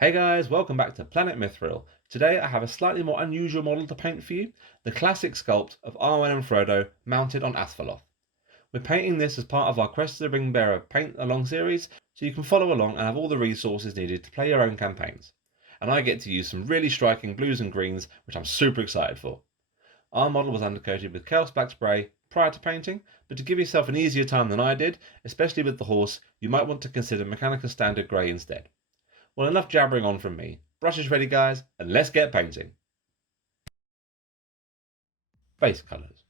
Hey guys, welcome back to Planet Mithril. Today I have a slightly more unusual model to paint for you, the classic sculpt of Arwen and Frodo mounted on Asfaloth. We're painting this as part of our Quest of the Ringbearer paint along series, so you can follow along and have all the resources needed to play your own campaigns. And I get to use some really striking blues and greens, which I'm super excited for. Our model was undercoated with Chaos Black spray prior to painting, but to give yourself an easier time than I did, especially with the horse, you might want to consider Mechanica Standard Grey instead. Well, enough jabbering on from me. Brushes ready, guys, and let's get painting. Base colours.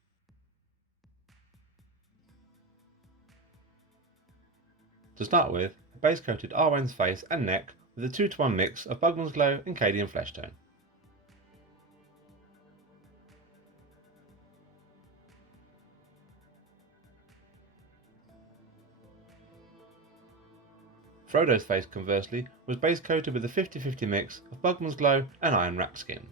To start with, I base coated Arwen's face and neck with a 2-to-1 mix of Bugman's Glow and Cadian Flesh Tone. Frodo's face, conversely, was base coated with a 50-50 mix of Bugman's Glow and Iron Wrapped Skin.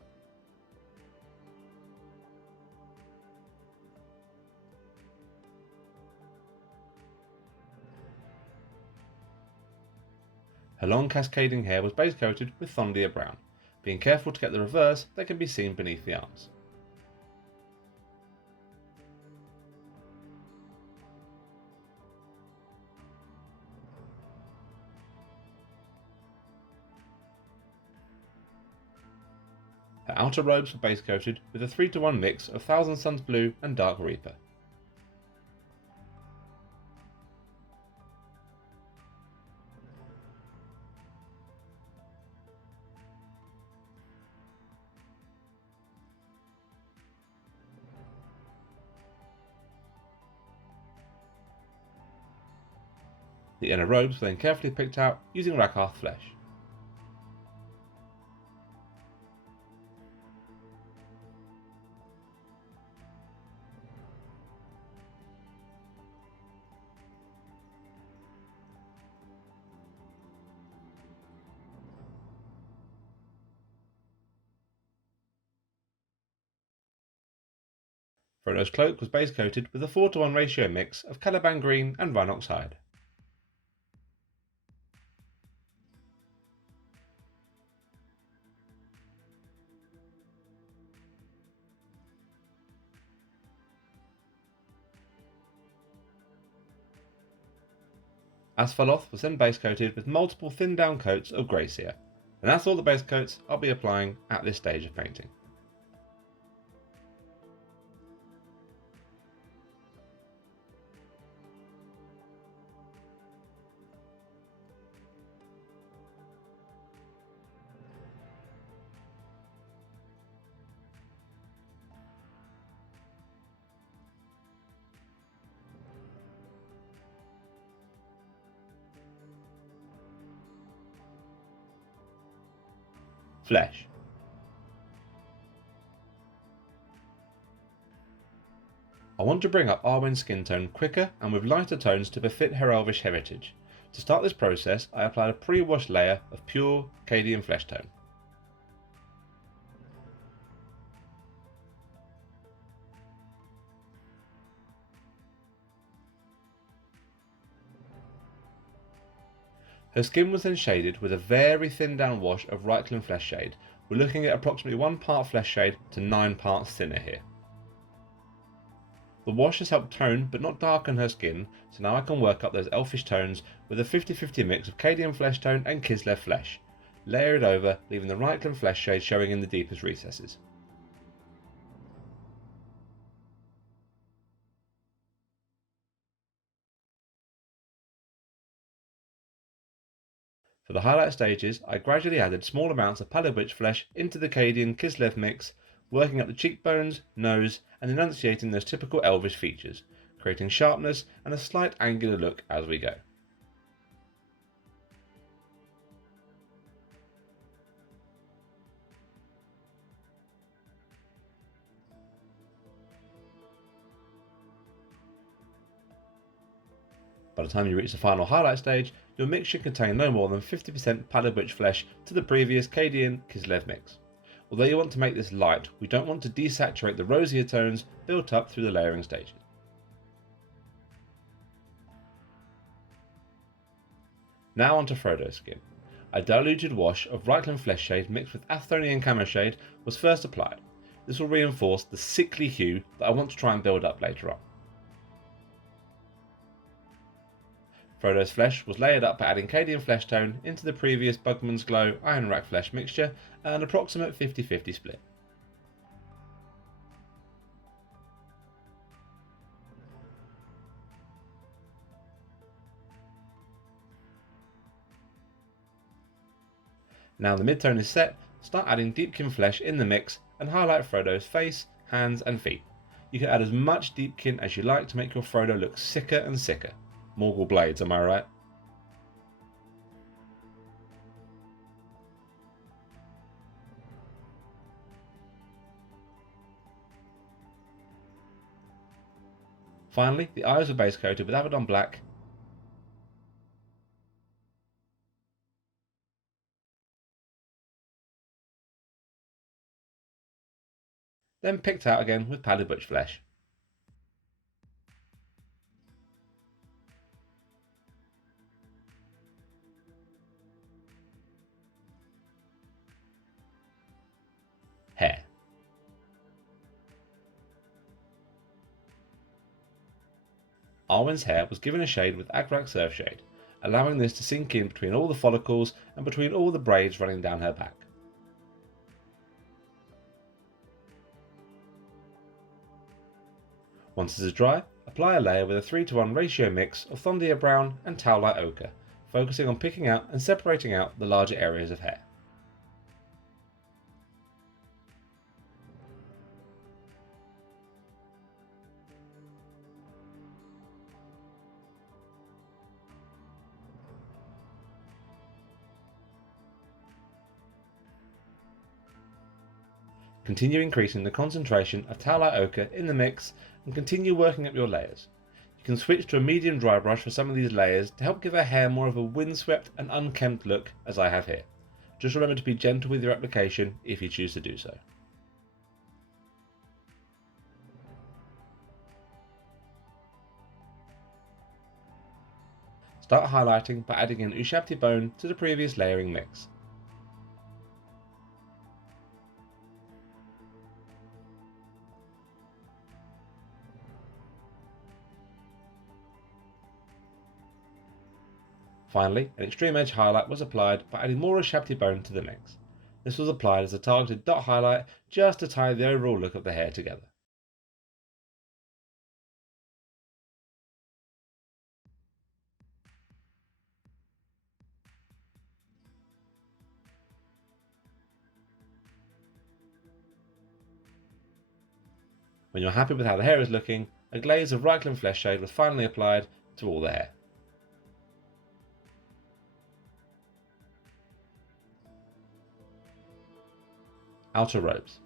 Her long cascading hair was base coated with Thondia Brown, being careful to get the reverse that can be seen beneath the arms. Her outer robes were base coated with a 3-to-1 mix of Thousand Suns Blue and Dark Reaper. The inner robes were then carefully picked out using Rakarth flesh. Frodo's cloak was base coated with a 4-to-1 ratio mix of Caliban Green and Rhinox Hide. Asfaloth was then base coated with multiple thin down coats of Grey Seer, and that's all the base coats I'll be applying at this stage of painting. Flesh. I want to bring up Arwen's skin tone quicker and with lighter tones to befit her elvish heritage. To start this process, I applied a pre-washed layer of pure Cadian flesh tone. Her skin was then shaded with a very thin down wash of Reichland flesh shade. We're looking at approximately 1 part flesh shade to 9 parts thinner here. The wash has helped tone but not darken her skin, so now I can work up those elfish tones with a 50-50 mix of Cadian flesh tone and Kislev flesh. Layer it over, leaving the Reichland flesh shade showing in the deepest recesses. For the highlight stages, I gradually added small amounts of pallid witch flesh into the Cadian Kislev mix, working up the cheekbones, nose, and enunciating those typical elvish features, creating sharpness and a slight angular look as we go. By the time you reach the final highlight stage, your mix should contain no more than 50% pallid witch flesh to the previous Cadian Kislev mix. Although you want to make this light, we don't want to desaturate the rosier tones built up through the layering stages. Now onto Frodo's skin. A diluted wash of Reichland Flesh Shade mixed with Athonian Camo Shade was first applied. This will reinforce the sickly hue that I want to try and build up later on. Frodo's flesh was layered up by adding Cadian Flesh Tone into the previous Bugman's Glow Iron Rack Flesh mixture at an approximate 50-50 split. Now the mid-tone is set, start adding Deepkin Flesh in the mix and highlight Frodo's face, hands and feet. You can add as much Deepkin as you like to make your Frodo look sicker and sicker. Morgul blades, am I right? Finally, the eyes were base coated with Abaddon Black, then picked out again with Pallid Butch Flesh. Hair. Arwen's hair was given a shade with Agrak Surf Shade, allowing this to sink in between all the follicles and between all the braids running down her back. Once this is dry, apply a layer with a 3:1 ratio mix of Thondia Brown and Towlight Ochre, focusing on picking out and separating out the larger areas of hair. Continue increasing the concentration of Towlight Ochre in the mix and continue working up your layers. You can switch to a medium dry brush for some of these layers to help give her hair more of a windswept and unkempt look as I have here. Just remember to be gentle with your application if you choose to do so. Start highlighting by adding an Ushabti bone to the previous layering mix. Finally, an extreme edge highlight was applied by adding more Ushabti bone to the mix. This was applied as a targeted dot highlight just to tie the overall look of the hair together. When you're happy with how the hair is looking, a glaze of Reichland Flesh Shade was finally applied to all the hair. Outer robes.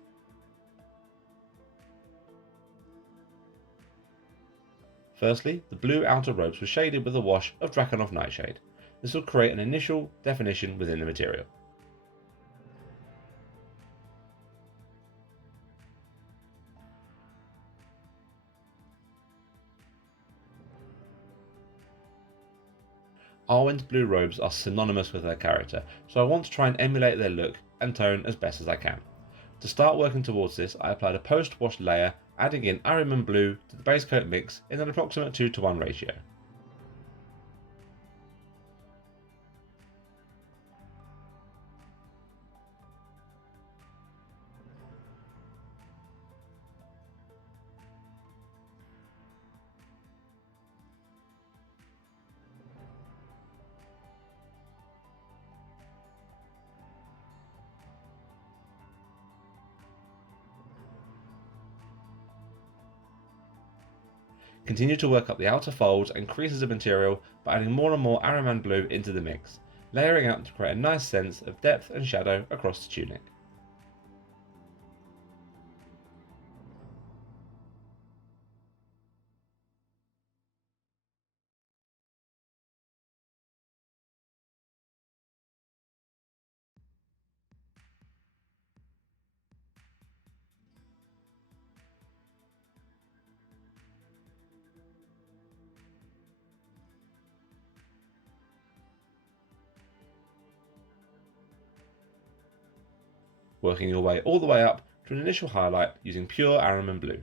Firstly, the blue outer robes were shaded with a wash of Drakenhof Nightshade. This will create an initial definition within the material. Arwen's blue robes are synonymous with her character, so I want to try and emulate their look and tone as best as I can. To start working towards this, I applied a post-wash layer, adding in Ahriman Blue to the base coat mix in an approximate 2:1 ratio. Continue to work up the outer folds and creases of material by adding more and more Ahriman Blue into the mix, layering out to create a nice sense of depth and shadow across the tunic. working your way all the way up to an initial highlight using pure Arwen blue.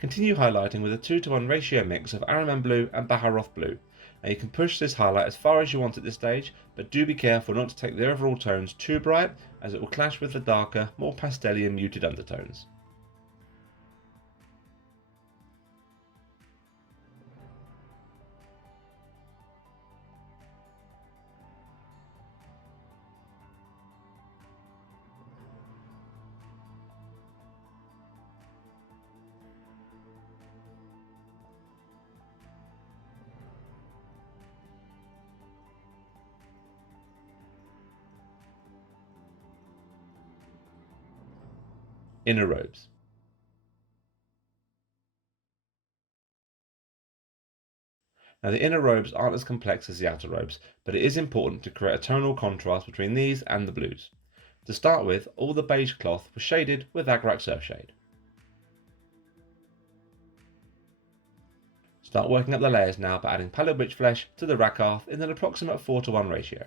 Continue highlighting with a 2:1 ratio mix of Arwen blue and Hadhafang blue. Now you can push this highlight as far as you want at this stage, but do be careful not to take the overall tones too bright, as it will clash with the darker, more pastel-y and muted undertones. Inner robes. Now the inner robes aren't as complex as the outer robes, but it is important to create a tonal contrast between these and the blues. To start with, all the beige cloth was shaded with Agrak Surfshade. Start working up the layers now by adding pallid witch flesh to the Rakarth in an approximate 4:1 ratio.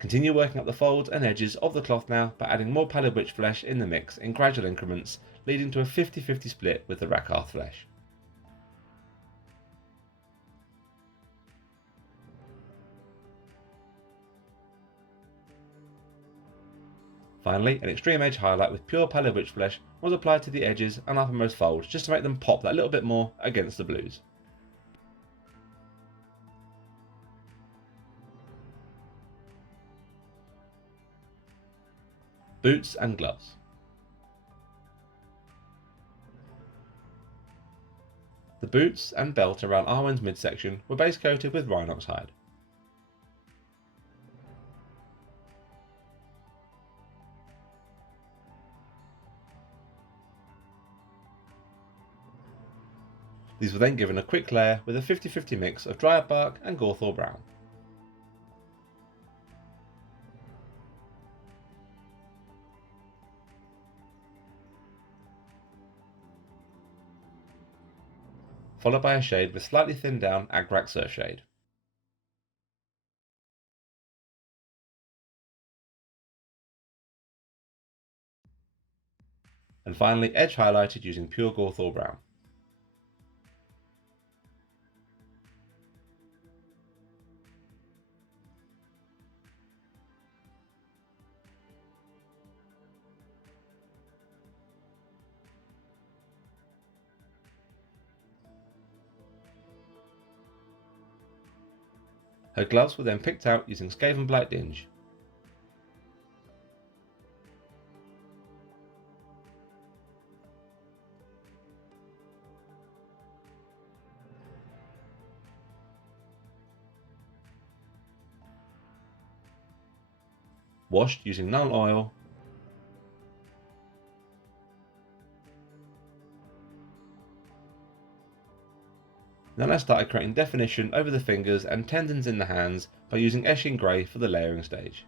Continue working up the folds and edges of the cloth now by adding more pallid witch flesh in the mix in gradual increments, leading to a 50-50 split with the Rakarth flesh. Finally, an extreme edge highlight with pure pallid witch flesh was applied to the edges and uppermost folds just to make them pop that little bit more against the blues. Boots and gloves. The boots and belt around Arwen's midsection were base coated with Rhinox hide. These were then given a quick layer with a 50-50 mix of Dryad bark and Gawthor brown. Followed by a shade with slightly thinned down Agrak Surfshade. And finally edge highlighted using pure Gawthor brown. Her gloves were then picked out using Skaven Blight Dinge. Washed using Null oil. Then I started creating definition over the fingers and tendons in the hands by using Eshin Grey for the layering stage.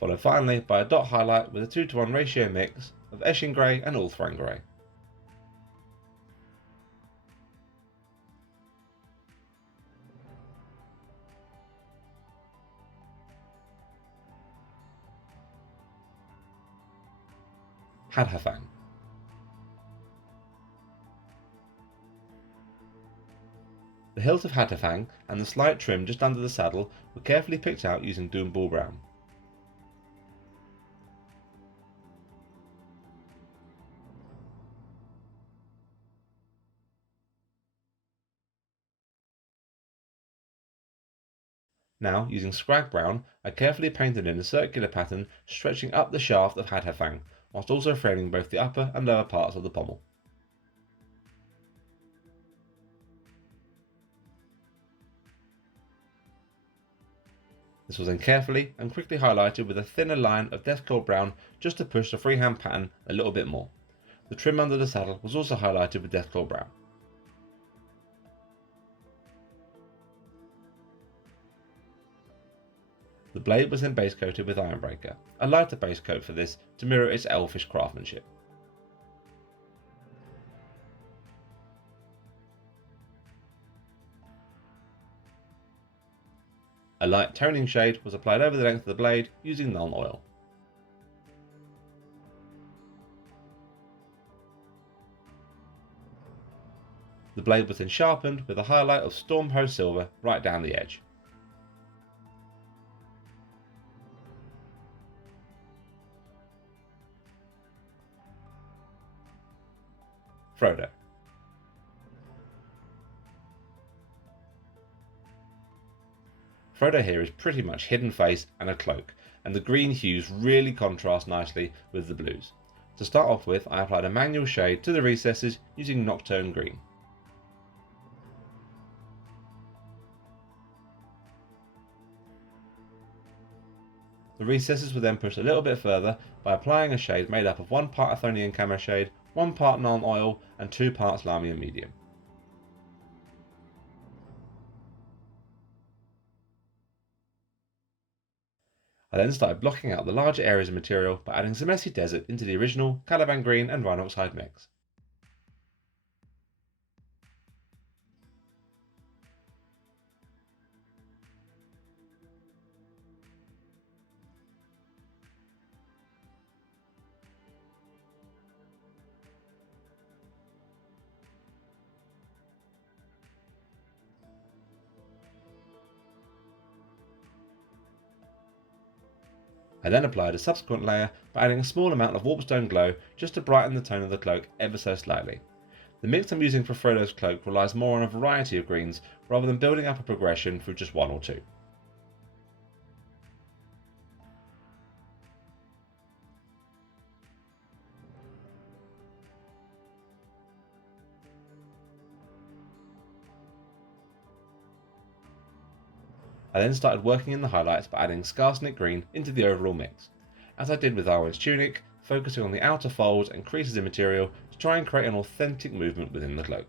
Followed finally by a dot highlight with a 2:1 ratio mix of Eshin Grey and Ulthuan Grey. Hadhafang. The hilt of Hadhafang and the slight trim just under the saddle were carefully picked out using Doomball Brown. Now, using scrag brown, I carefully painted in a circular pattern stretching up the shaft of Hadhafang, whilst also framing both the upper and lower parts of the pommel. This was then carefully and quickly highlighted with a thinner line of deathclaw brown just to push the freehand pattern a little bit more. The trim under the saddle was also highlighted with deathclaw brown. The blade was then base coated with Ironbreaker, a lighter base coat for this to mirror its elfish craftsmanship. A light toning shade was applied over the length of the blade using Nuln Oil. The blade was then sharpened with a highlight of Stormhost Silver right down the edge. Frodo. Frodo here is pretty much hidden face and a cloak, and the green hues really contrast nicely with the blues. To start off with, I applied a manual shade to the recesses using Nocturne Green. The recesses were then pushed a little bit further by applying a shade made up of 1 part Athonian Camo shade, 1 part Nuln Oil, and 2 parts Lamia Medium. I then started blocking out the larger areas of material by adding some messy desert into the original Caliban Green and Rhinox Hide mix. I then applied a subsequent layer by adding a small amount of Warpstone Glow just to brighten the tone of the cloak ever so slightly. The mix I'm using for Frodo's cloak relies more on a variety of greens rather than building up a progression through just 1 or 2. I then started working in the highlights by adding Skarsnik Green into the overall mix, as I did with Arwen's tunic, focusing on the outer folds and creases in material to try and create an authentic movement within the cloak.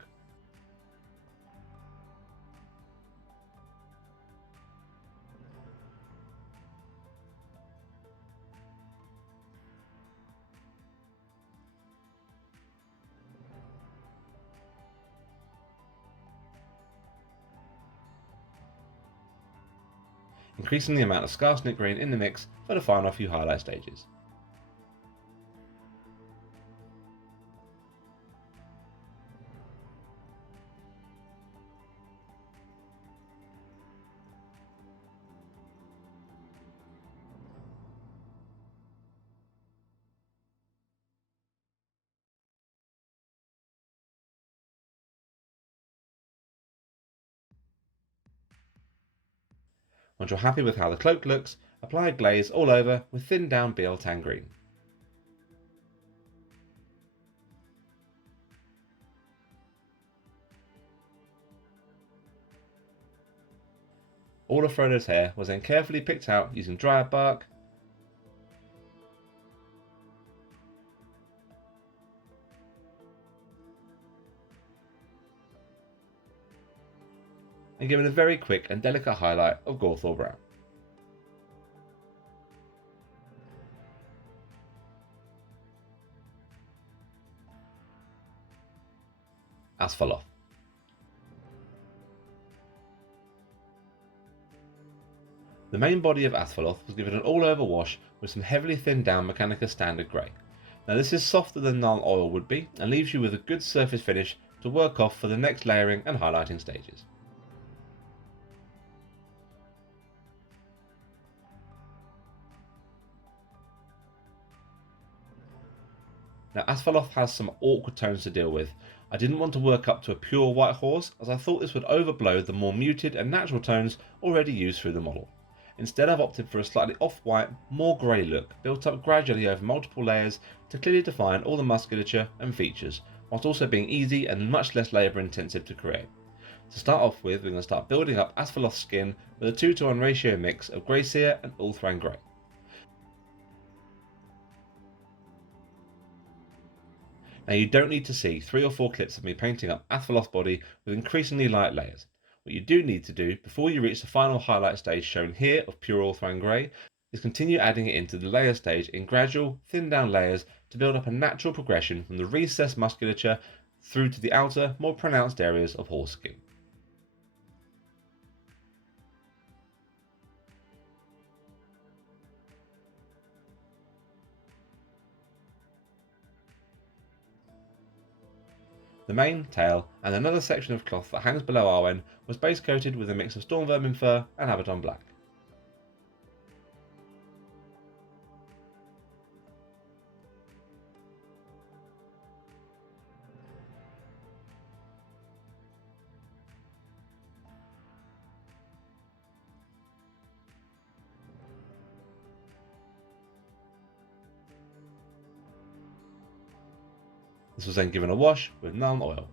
Increasing the amount of Skarsnik Green in the mix for the final few highlight stages. Once you're happy with how the cloak looks, apply a glaze all over with thinned down BL Tan Green. All of Frodo's hair was then carefully picked out using dryad bark, and given a very quick and delicate highlight of Gorthor Brown. Asfaloth. The main body of Asfaloth was given an all-over wash with some heavily thinned down Mechanica Standard Grey. Now this is softer than Nuln Oil would be and leaves you with a good surface finish to work off for the next layering and highlighting stages. Now Asfaloth has some awkward tones to deal with. I didn't want to work up to a pure white horse, as I thought this would overblow the more muted and natural tones already used through the model. Instead, I've opted for a slightly off-white, more grey look, built up gradually over multiple layers to clearly define all the musculature and features, whilst also being easy and much less labour intensive to create. To start off with, we're going to start building up Asfaloth's skin with a 2:1 ratio mix of Grey Seer and Ulthuan Grey. Now you don't need to see 3 or 4 clips of me painting up Asfaloth's body with increasingly light layers. What you do need to do before you reach the final highlight stage shown here of pure Ulthuan Grey is continue adding it into the layer stage in gradual, thin down layers to build up a natural progression from the recessed musculature through to the outer, more pronounced areas of horse skin. The mane, tail, and another section of cloth that hangs below Arwen was base coated with a mix of storm vermin fur and Abaddon black. This was then given a wash with Nuln Oil.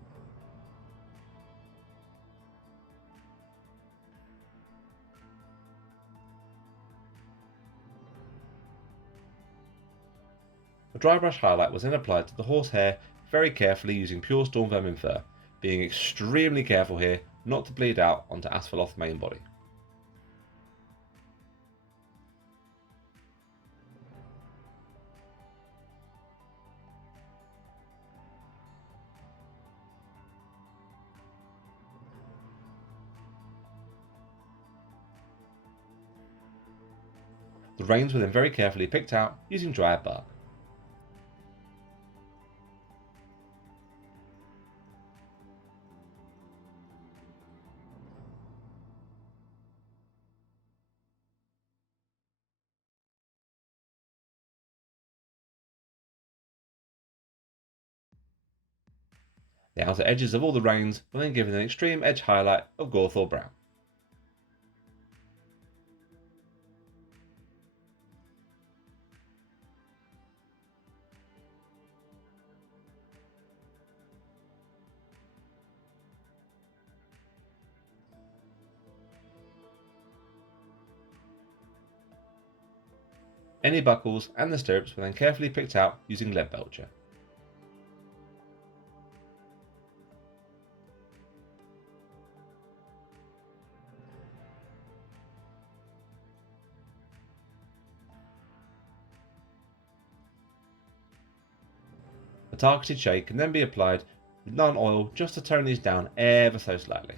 A dry brush highlight was then applied to the horse hair very carefully using pure storm vermin fur, being extremely careful here not to bleed out onto Asfaloth's main body. The reins were then very carefully picked out using dryad bark. The outer edges of all the reins were then given an extreme edge highlight of Gawthor brown. Any buckles and the stirrups were then carefully picked out using lead belcher. A targeted shade can then be applied with Nuln Oil just to tone these down ever so slightly.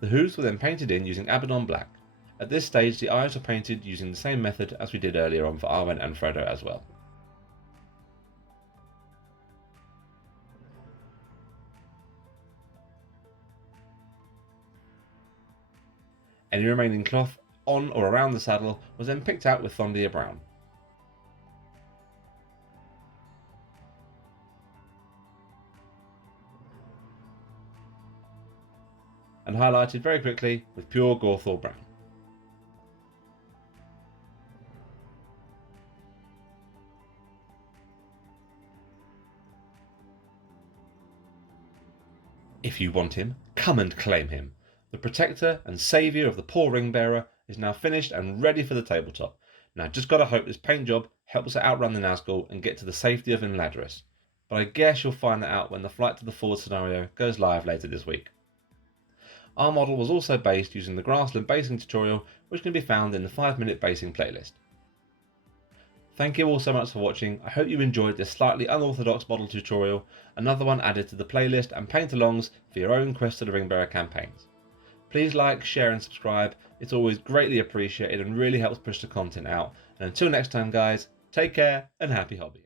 The hooves were then painted in using Abaddon black. At this stage the eyes were painted using the same method as we did earlier on for Arwen and Frodo as well. Any remaining cloth on or around the saddle was then picked out with Thondia brown. And highlighted very quickly with pure Gawthor brown. If you want him, come and claim him. The protector and saviour of the poor Ringbearer is now finished and ready for the tabletop. Now just gotta hope this paint job helps it outrun the Nazgul and get to the safety of Imladris. But I guess you'll find that out when the Flight to the Forward scenario goes live later this week. Our model was also based using the grassland basing tutorial, which can be found in the 5-minute basing playlist. Thank you all so much for watching. I hope you enjoyed this slightly unorthodox model tutorial, another one added to the playlist and paint-alongs for your own Quest to the Ringbearer campaigns. Please like, share and subscribe, it's always greatly appreciated and really helps push the content out. And until next time guys, take care and happy hobby.